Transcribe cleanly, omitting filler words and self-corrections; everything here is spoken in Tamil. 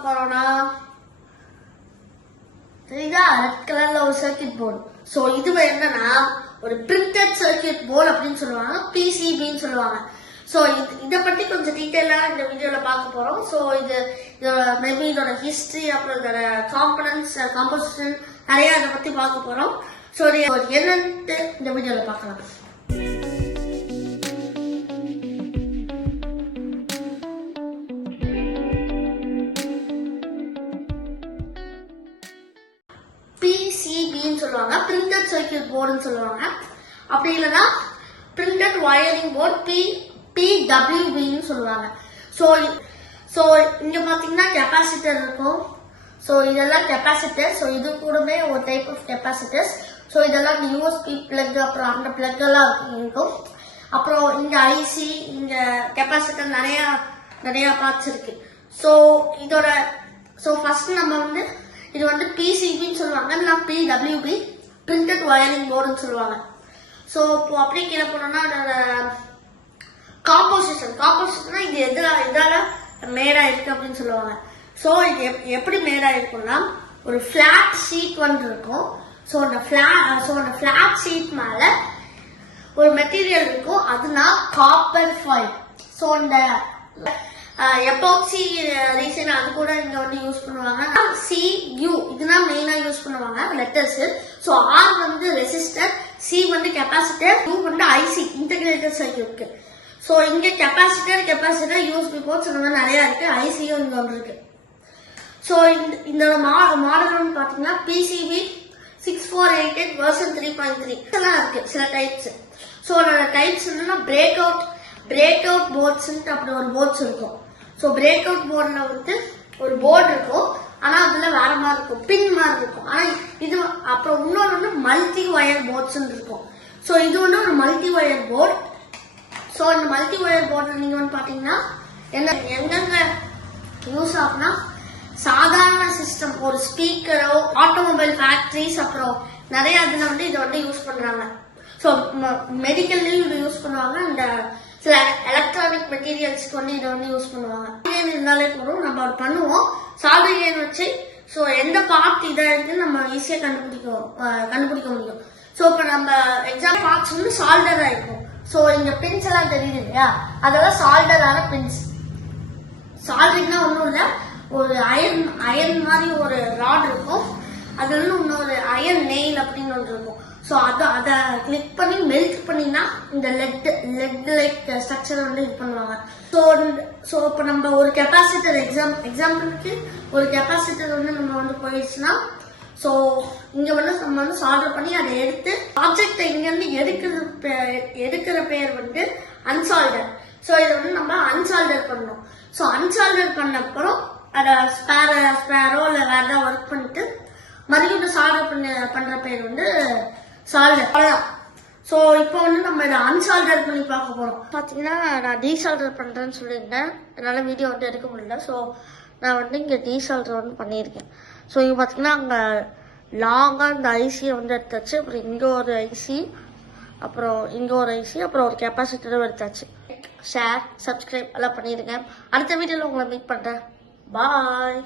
பார்க்க போறோம்னா சரிதா ரெட் கலர்ல ஒரு சர்க்கியூட் போர்டு. சோ இது என்னன்னா ஒரு பிரிண்டட் சர்க்கியூட் போர்டு அப்படின்னு சொல்லுவாங்க, பிசிபின்னு சொல்லுவாங்க. சோ இத பத்தி கொஞ்சம் டீடைலா இந்த வீடியோல பார்க்க போறோம். சோ இது மேபி இதோட ஹிஸ்டரி அப்புறம் இதோட காம்பனன்ட்ஸ் காம்போசிஷன் நிறைய இதை பத்தி பார்க்க போறோம். சோ என்னன்னு இந்த வீடியோல பார்க்கலாம். பிசிபின்னு சொல்லுவாங்க, பிரிண்டட் சர்க்கியூட் போர்டுன்னு சொல்லுவாங்க. அப்படி இல்லைன்னா பிரிண்டட் வயரிங் போர்டு, பிடபிள்யூபின்னு சொல்லுவாங்க. ஸோ இங்க பாத்தீங்கன்னா கெப்பாசிட்டர் இருக்கும். ஸோ இதெல்லாம் கெப்பாசிட்டர். ஸோ இது கூடவே ஒரு டைப் ஆஃப் கெப்பாசிட்டர்ஸ். ஸோ இதெல்லாம் யூஎஸ்பி பிளக் அப்புறம் அந்த பிளக் எல்லாம் இருக்கும். அப்புறம் இங்க ஐசி, இங்க கெப்பாசிட்டர் நிறைய பார்ட்ஸ் இருக்கு. ஸோ இதோட ஃபர்ஸ்ட் நம்ம இது பிசிபின்னு சொல்லுவாங்க, இல்ல பிடபிள்யூபி பிரிண்டட் வயரிங் போர்டுன்னு சொல்லுவாங்க. ஸோ இப்போ அப்படியே கீழே போனோம்னா அதோட காம்போசிஷன் இது எதால மேடா இருக்கு அப்படின்னு சொல்லுவாங்க. ஸோ இது எப்படி மேடா இருக்கும்னா ஒரு பிளாட் ஷீட் இருக்கும். ஸோ அந்த பிளாட் ஷீட் மேல ஒரு மெட்டீரியல் இருக்கும், அதுனா காப்பர் ஃபாயில். ஸோ இந்த எபாக்சி ரீசன் அது கூட இங்க யூஸ் பண்ணுவாங்க. CU இதுதான் மெயினா யூஸ் பண்ணுவாங்க letters. So R resistor, C capacitor, U IC integrated சர்க்யூட்க்கு. ஸோ இங்க கெப்பாசிட்டர் யூஎஸ்பி போர்ட்ஸ் இந்த மாதிரி நிறைய இருக்கு, ஐசியும் இங்க இருக்கு. ஸோ இந்த மாடல் பாத்தீங்கன்னா பிசிபி 6488 வெர்ஷன் 3.3 எல்லாம் இருக்கு சில டைப்ஸ். ஸோ அதோட டைப்ஸ் என்னன்னா பிரேக் அவுட் போர்ட்ஸ் அப்படி ஒரு போர்ட்ஸ் இருக்கும். ஸோ பிரேக் அவுட் போர்ட்ல ஒரு போர்டு இருக்கும், ஆனா அதுல வேற மாதிரி இருக்கும், பின் மாதிரி இருக்கும். ஆனா இது அப்புறம் இன்னொரு மல்டி வயர் போர்ட்ஸ் இருக்கும். ஸோ இது ஒரு மல்டி வயர் போர்ட். ஸோ இந்த மல்டி வயர் போர்ட்ல நீங்க பாத்தீங்கன்னா எங்கெங்க யூஸ் ஆகுனா சாதாரண சிஸ்டம், ஒரு ஸ்பீக்கரோ, ஆட்டோமொபைல் ஃபேக்டரிஸ், அப்புறம் நிறைய இதுல இதை யூஸ் பண்றாங்க. ஸோ மெடிக்கல்லையும் இதை யூஸ் பண்ணுவாங்க, இந்த சில எலக்ட்ரானிக் மெட்டீரியல்ஸ்க்கு இதை யூஸ் பண்ணுவாங்க. இருந்தாலே போதும், நம்ம பண்ணுவோம் சால்டரிங் வச்சு. ஸோ எந்த பார்ட் இதா இருக்குன்னு நம்ம ஈஸியா கண்டுபிடிக்க முடியும். ஸோ இப்ப நம்ம எக்ஸாம் பார்ட்ஸ் சால்டரா இருக்கும். ஸோ இங்க பின்ஸ் எல்லாம் தெரியுது இல்லையா, அதெல்லாம் சால்டரான பின்ஸ். சால்டரிங்னா ஒன்றும் இல்லை, ஒரு அயன் மாதிரி ஒரு ராட் இருக்கும், அதுல இன்னொரு அயன் நெயில் அப்படின்னு ஒன்று இருக்கும். ஸோ அதை கிளிக் பண்ணி மெல்ட் பண்ணினா இந்த லெட் லைக் ஸ்ட்ரக்சர் இது பண்ணுவாங்க. ஸோ இப்போ நம்ம ஒரு கெப்பாசிட்டர் எக்ஸாம்பிளுக்கு ஒரு கெப்பாசிட்டர் நம்ம போயிடுச்சுன்னா, ஸோ இங்க நம்ம சால்டர் பண்ணி அதை எடுத்து ஆப்ஜெக்ட் இங்க எடுக்கிற பேர் அன்சால்டர். ஸோ இதை நம்ம அன்சால்டர் பண்ணணும். ஸோ அன்சால்டர் பண்ண அப்புறம் அதை ஸ்பேரோ இல்ல வேற ஏதாவது ஒர்க் பண்ணிட்டு மறுபடியும் சால்டர் பண்ற பேர் சால்டர். ஸோ இப்போ நம்ம இதை அன்சால்டர் பண்ணி பார்க்க போறோம். பாத்தீங்கன்னா நான் டீசால்டர் பண்றேன்னு சொல்லியிருந்தேன், என்னால வீடியோ எடுக்க முடியல. ஸோ நான் இங்க டீசால்டர் பண்ணியிருக்கேன். ஸோ இங்க பாத்தீங்கன்னா அங்க லாங்கா இந்த ஐசியை எடுத்தாச்சு. அப்புறம் இங்க ஒரு ஐசி, அப்புறம் இங்க ஒரு ஐசி, அப்புறம் ஒரு கெப்பாசிட்டரும் எடுத்தாச்சு. ஷேர், சப்ஸ்கிரைப் எல்லாம் பண்ணிருக்கேன். அடுத்த வீடியோல உங்களை மீட் பண்றேன். பாய்.